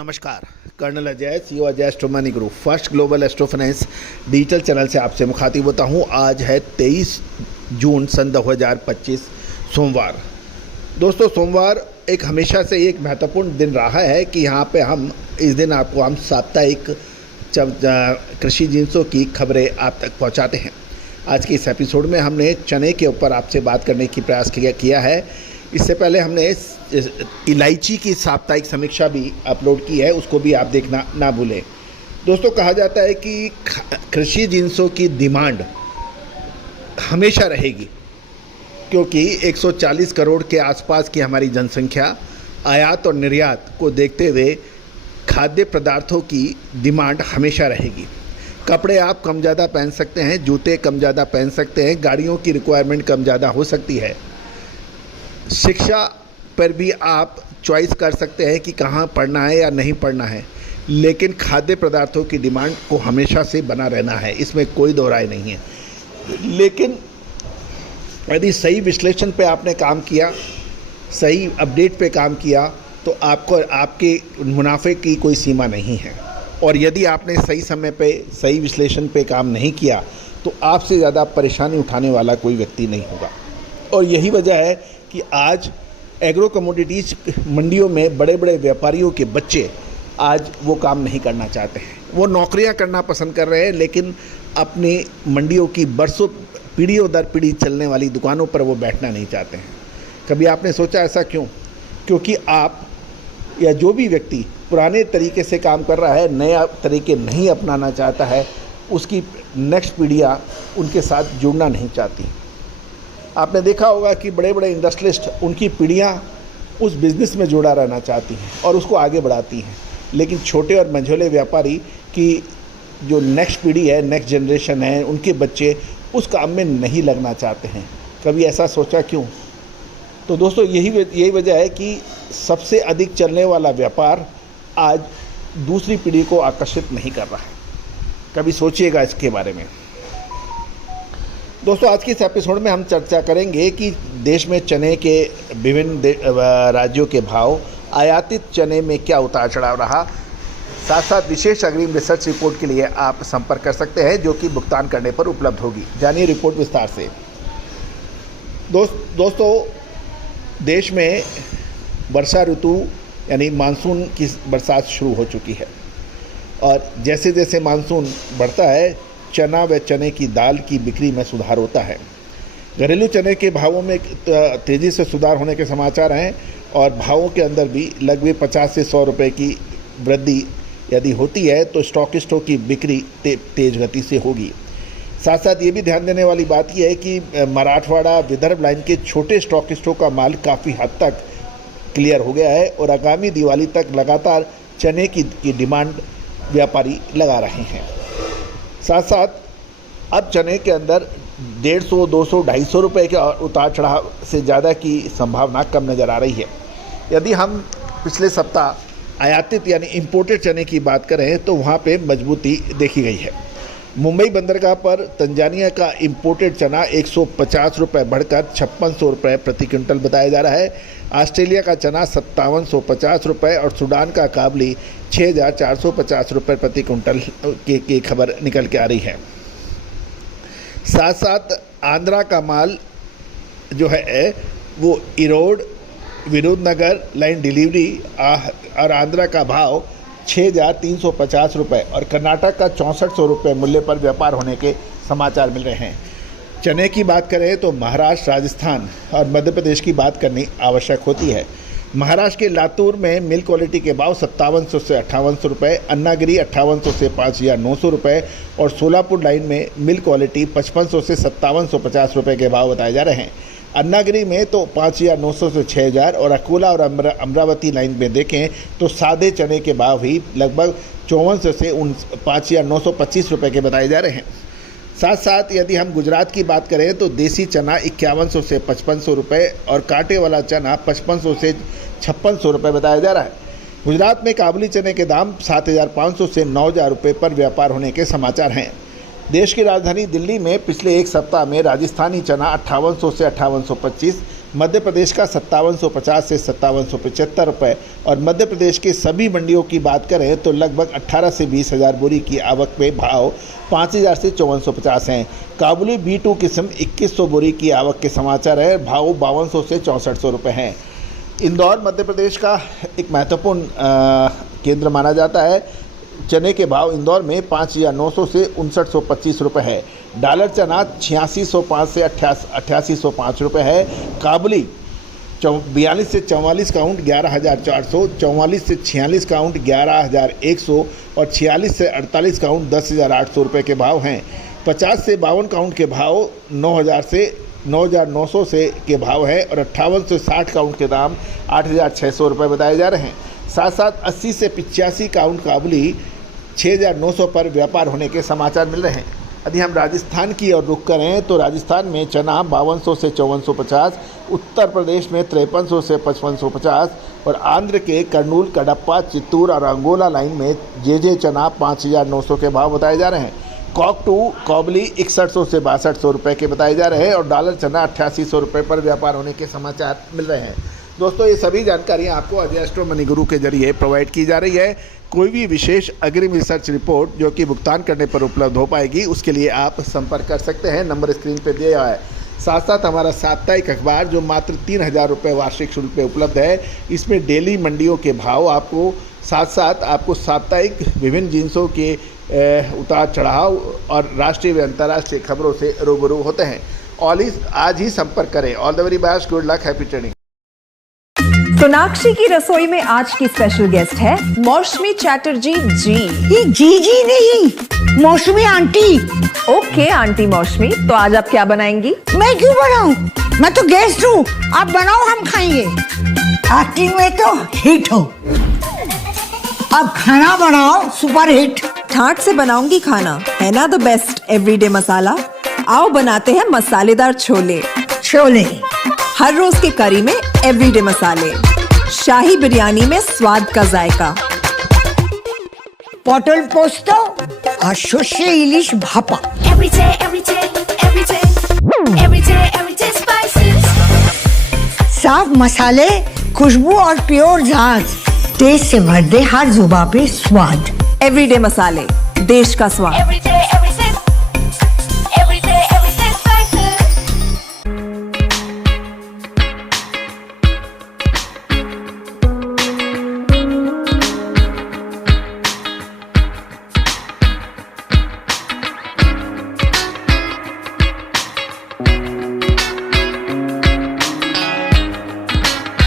नमस्कार। Colonel Ajay, CEO Ajay astro money group, first global astro finance digital channel से आपसे मुखातिब होता हूं। आज है 23 जून सन 2025 सोमवार। दोस्तों, सोमवार एक हमेशा से एक महत्वपूर्ण दिन रहा है कि यहाँ पे हम इस दिन आपको हम साप्ताहिक कृषि जिंसों की खबरें आप तक पहुँचाते हैं। आज के इस एपिसोड में हमने चने के ऊपर आपसे बात करने की प्रयास किया है। इससे पहले हमने इलायची की साप्ताहिक समीक्षा भी अपलोड की है, उसको भी आप देखना ना भूलें। दोस्तों, कहा जाता है कि कृषि जिंसों की डिमांड हमेशा रहेगी, क्योंकि 140 करोड़ के आसपास की हमारी जनसंख्या, आयात और निर्यात को देखते हुए खाद्य पदार्थों की डिमांड हमेशा रहेगी। कपड़े आप कम ज़्यादा पहन सकते हैं, जूते कम ज़्यादा पहन सकते हैं, गाड़ियों की रिक्वायरमेंट कम ज़्यादा हो सकती है। शिक्षा पर भी आप चॉइस कर सकते हैं कि कहाँ पढ़ना है या नहीं पढ़ना है, लेकिन खाद्य पदार्थों की डिमांड को हमेशा से बना रहना है, इसमें कोई दो राय नहीं है। लेकिन यदि सही विश्लेषण पे आपने काम किया, सही अपडेट पे काम किया, तो आपको आपके मुनाफे की कोई सीमा नहीं है। और यदि आपने सही समय पे सही विश्लेषण पे काम नहीं किया, तो आपसे ज़्यादा परेशानी उठाने वाला कोई व्यक्ति नहीं होगा। और यही वजह है कि आज एग्रो कमोडिटीज़ मंडियों में बड़े बड़े व्यापारियों के बच्चे आज वो काम नहीं करना चाहते हैं। वो नौकरियां करना पसंद कर रहे हैं, लेकिन अपनी मंडियों की बरसों पीढ़ियों दर पीढ़ी चलने वाली दुकानों पर वो बैठना नहीं चाहते हैं। कभी आपने सोचा ऐसा क्यों? क्योंकि आप या जो भी व्यक्ति पुराने तरीके से काम कर रहा है, नया तरीके नहीं अपनाना चाहता है, उसकी नेक्स्ट पीढ़ियाँ उनके साथ जुड़ना नहीं चाहती। आपने देखा होगा कि बड़े बड़े इंडस्ट्रियलिस्ट, उनकी पीढ़ियाँ उस बिज़नेस में जुड़ा रहना चाहती हैं और उसको आगे बढ़ाती हैं, लेकिन छोटे और मझोले व्यापारी की जो नेक्स्ट पीढ़ी है, नेक्स्ट जनरेशन है, उनके बच्चे उस काम में नहीं लगना चाहते हैं। कभी ऐसा सोचा क्यों? तो दोस्तों, यही वजह है कि सबसे अधिक चलने वाला व्यापार आज दूसरी पीढ़ी को आकर्षित नहीं कर रहा है। कभी सोचिएगा इसके बारे में। दोस्तों, आज के इस एपिसोड में हम चर्चा करेंगे कि देश में चने के विभिन्न राज्यों के भाव, आयातित चने में क्या उतार चढ़ाव रहा। साथ साथ विशेष अग्रिम रिसर्च रिपोर्ट के लिए आप संपर्क कर सकते हैं, जो कि भुगतान करने पर उपलब्ध होगी। जानिए रिपोर्ट विस्तार से। दोस्तों, देश में वर्षा ऋतु यानी मानसून की बरसात शुरू हो चुकी है, और जैसे जैसे मानसून बढ़ता है, चना व चने की दाल की बिक्री में सुधार होता है। घरेलू चने के भावों में तेज़ी से सुधार होने के समाचार हैं, और भावों के अंदर भी लगभग 50 से 100 रुपये की वृद्धि यदि होती है, तो स्टॉकिस्टों की बिक्री तेज गति से होगी। साथ साथ ये भी ध्यान देने वाली बात यह है कि मराठवाड़ा, विदर्भ लाइन के छोटे स्टॉकिस्टों का माल काफ़ी हद तक क्लियर हो गया है, और आगामी दिवाली तक लगातार चने की डिमांड व्यापारी लगा रहे हैं। साथ साथ अब चने के अंदर 150, 200, 250 रुपये के उतार चढ़ाव से ज़्यादा की संभावना कम नज़र आ रही है। यदि हम पिछले सप्ताह आयातित यानी इम्पोर्टेड चने की बात करें, तो वहाँ पे मजबूती देखी गई है। मुंबई बंदरगाह पर तंजानिया का इम्पोर्टेड चना 150 रुपये बढ़कर 5600 रुपये प्रति क्विंटल बताया जा रहा है। ऑस्ट्रेलिया का चना 5750 रुपये और सूडान का काबली 6450 रुपये प्रति क्विंटल की खबर निकल के आ रही है। साथ साथ आंध्रा का माल जो है वो इरोड, विरुद्धनगर लाइन डिलीवरी और आंध्रा का भाव 6350 रुपये और कर्नाटक का 6400 रुपये मूल्य पर व्यापार होने के समाचार मिल रहे हैं। चने की बात करें तो महाराष्ट्र, राजस्थान और मध्य प्रदेश की बात करनी आवश्यक होती है। महाराष्ट्र के लातूर में मिल क्वालिटी के भाव 5700 से 5800 रुपये, अन्नागिरी 5800 से 5900 रुपये और सोलापुर लाइन में मिल क्वालिटी 5500 से 5750 रुपये के भाव बताए जा रहे हैं। अन्नागिरी में तो 5900 से 6000 और अकोला और अमरावती लाइन में देखें तो सादे चने के भाव ही लगभग 5400 से 5925 रुपये के बताए जा रहे हैं। साथ साथ यदि हम गुजरात की बात करें तो देसी चना 5100 से 5500 रुपये और कांटे वाला चना 5500 से 5600 रुपये बताया जा रहा है। गुजरात में काबुली चने के दाम 7500 से 9000 रुपये पर व्यापार होने के समाचार हैं। देश की राजधानी दिल्ली में पिछले एक सप्ताह में राजस्थानी चना 5800 से 5825, मध्य प्रदेश का 5750 से 5775 रुपये और मध्य प्रदेश के सभी मंडियों की बात करें तो लगभग 18 से 20 हज़ार बोरी की आवक में भाव 5000 से 5450 हैं। काबुली B2 किस्म 2100 बोरी की आवक के समाचार है, भाव 5200 से 6400 रुपये हैं। इंदौर मध्य प्रदेश का एक महत्वपूर्ण केंद्र माना जाता है। चने के भाव इंदौर में 5900 से 5925 रुपये है। डॉलर चना 8605 से 8805 रुपये है। काबुली 42 से 44 काउंट 11400, 44 से 46 काउंट 11100 और 46 से 48 काउंट 10800 रुपये के भाव हैं। 50 से 52 काउंट के भाव 9000 से 9900 से के भाव है और 58 से 60 काउंट के दाम 8600 रुपये बताए जा रहे हैं। साथ साथ 80 से 85 काउंट काबुली 6900 पर व्यापार होने के समाचार मिल रहे हैं। यदि हम राजस्थान की ओर रुख करें तो राजस्थान में चना 5200 से 5450, उत्तर प्रदेश में 5300 से 5550 और आंध्र के कर्नूल, कडप्पा, चित्तूर और अंगोला लाइन में जे चना 5900 के भाव बताए जा रहे हैं। कॉक टू काबुली 6100 से 6200 रुपये के बताए जा रहे हैं और डॉलर चना 8800 रुपये पर व्यापार होने के समाचार मिल रहे हैं। दोस्तों, ये सभी जानकारियाँ आपको अजय एस्ट्रो मनी गुरु के जरिए प्रोवाइड की जा रही है। कोई भी विशेष अग्रिम रिसर्च रिपोर्ट जो कि भुगतान करने पर उपलब्ध हो पाएगी, उसके लिए आप संपर्क कर सकते हैं, नंबर स्क्रीन पर दिया है। साथ साथ हमारा साप्ताहिक अखबार जो मात्र 3000 रुपये वार्षिक शुल्क पे उपलब्ध है, इसमें डेली मंडियों के भाव आपको, साथ साथ आपको साप्ताहिक विभिन्न जिन्सों के उतार चढ़ाव और राष्ट्रीय व अंतर्राष्ट्रीय खबरों से रूबरू होते हैं। आज ही संपर्क करें। All the very best, good luck, happy trading. Sonakshi की रसोई में आज की स्पेशल गेस्ट है मौसमी चैटर्जी जी। ये जी नहीं, मौसमी आंटी। ओके आंटी मौसमी, तो आज आप क्या बनाएंगी? मैं क्यों बनाऊं? मैं तो गेस्ट हूँ, आप बनाओ, हम खाएंगे। एक्टिंग में तो हिट हो, अब खाना बनाओ सुपर हिट। ठाट से बनाऊंगी खाना, है ना द बेस्ट एवरीडे मसाला। आओ बनाते हैं मसालेदार छोले। हर रोज की करी में एवरीडे मसाले, शाही बिरयानी में स्वाद का जायका। पटल पोस्तो और सर्षे इलिश भापा। साफ मसाले, खुशबू और प्योर झांझ, टेस्ट से भर दे हर जुबान पे स्वाद। एवरीडे मसाले, देश का स्वाद।